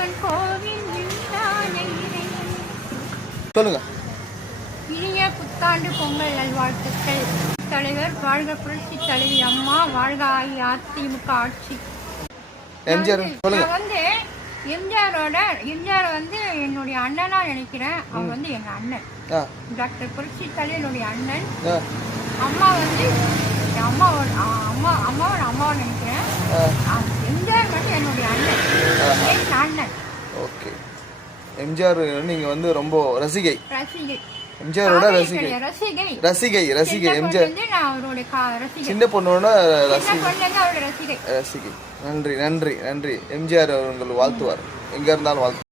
சிவன் கோவில் விண்ணானை சொல்லுங்க. இனிய புத்தாண்டு பொங்கல் நல்வாழ்த்துக்கள். தலைவர் வாழ்க, புரட்சி தலைவி அம்மா வாழ்க, அதிமுக ஆட்சி. எம்ஜிஆர் சொல்லுங்க. நான் வந்து எம்ஜிஆர் வந்து என்னுடைய அண்ணனா நினைக்கிறேன். அவர் வந்து எங்க அண்ணன். டாக்டர் புரட்சி தலைவி என்னுடைய அண்ணன். அம்மா வந்து அம்மாவை நினைக்கிறேன். எம்ஜிஆர் வந்து என்னுடைய அண்ணன். ஓகே. எம்ஜிஆர் நீங்க வந்து ரொம்ப ரசிகை. ரசிகை. எம்ஜிஆரோட ரசிகை. எம்ஜிஆர் சின்ன பொண்ணோட ரசிகை. நன்றி. எம்ஜிஆர் அவர்கள் வாழ்த்துவார், எங்க இருந்தாலும் வாழ்த்து.